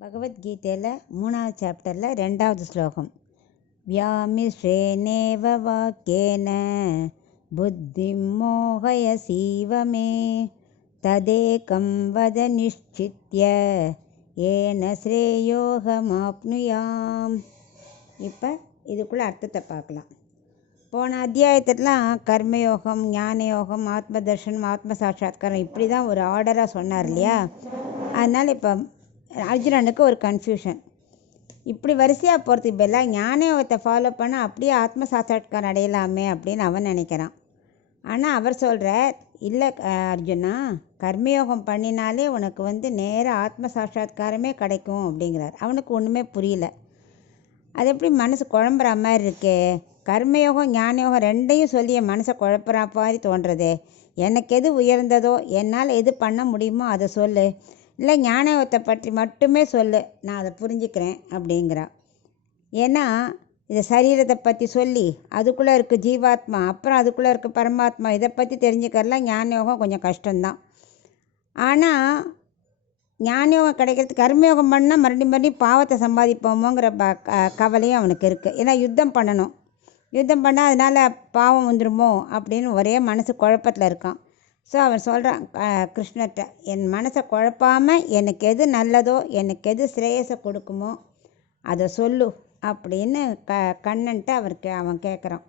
பகவத்கீதையில் 3வது சாப்டரில் 2வது ஸ்லோகம். வியாமிஸ்ரேனேவ வாக்கேன புத்திம் மோகயசீவ மே ததேகம் வத நிஷ்சித்ய ஏன ஸ்ரேயோகமாப்னுயாம். இப்போ இதுக்குள்ளே அர்த்தத்தை பார்க்கலாம். போன அத்தியாயத்திலாம் கர்மயோகம், ஞான யோகம், ஆத்ம தர்ஷனம், ஆத்ம சாட்சாத்காரம் இப்படி தான் ஒரு ஆர்டராக சொன்னார் இல்லையா? அதனால் இப்போ அர்ஜுனனுக்கு ஒரு கன்ஃபியூஷன். இப்படி வரிசையாக போகிறதுக்கு பதிலாக ஞான யோகத்தை ஃபாலோ பண்ண அப்படியே ஆத்ம சாட்சாத்காரம் அடையலாமே அப்படின்னு அவன் நினைக்கிறான். ஆனால் அவர் சொல்கிற, இல்லை அர்ஜுனா, கர்மயோகம் பண்ணினாலே உனக்கு நேர ஆத்ம சாட்சாத்காரமே கிடைக்கும் அப்படிங்கிறார். அவனுக்கு ஒன்றுமே புரியல. அது எப்படி மனசு குழம்புற மாதிரி இருக்கே? கர்மயோகம் ஞானயோகம் ரெண்டையும் சொல்லி என் மனசை குழப்புற மாதிரி தோன்றதே. எனக்கு எது உயர்ந்ததோ, என்னால் எது பண்ண முடியுமோ அதை சொல்லு, இல்லை ஞானயோகத்தை பற்றி மட்டுமே சொல்லு, நான் அதை புரிஞ்சுக்கிறேன் அப்படிங்கிறா. ஏன்னா இதை சரீரத்தை பற்றி சொல்லி அதுக்குள்ளே இருக்குது ஜீவாத்மா, அப்புறம் அதுக்குள்ளே இருக்குது பரமாத்மா, இதை பற்றி தெரிஞ்சுக்கிறலாம் ஞானயோகம் கொஞ்சம் கஷ்டம்தான். ஆனால் ஞானயோகம் கிடைக்கிறதுக்கு கர்மயோகம் பண்ணால் மறுபடியும் பாவத்தை சம்பாதிப்போமோங்கிற கவலையும் அவனுக்கு இருக்குது. ஏன்னா யுத்தம் பண்ணணும், யுத்தம் பண்ணால் அதனால் பாவம் வந்துடுமோ அப்படின்னு ஒரே மனசு குழப்பத்தில் இருக்கான். ஸோ அவன் சொல்கிறான் கிருஷ்ணர்கிட்ட, என் மனசை குழப்பாமல் எனக்கு எது நல்லதோ, எனக்கு எது ஸ்ரேயஸை கொடுக்குமோ அதை சொல்லு அப்படின்னு கண்ணன்ட்டு அவன் கேட்குறான்.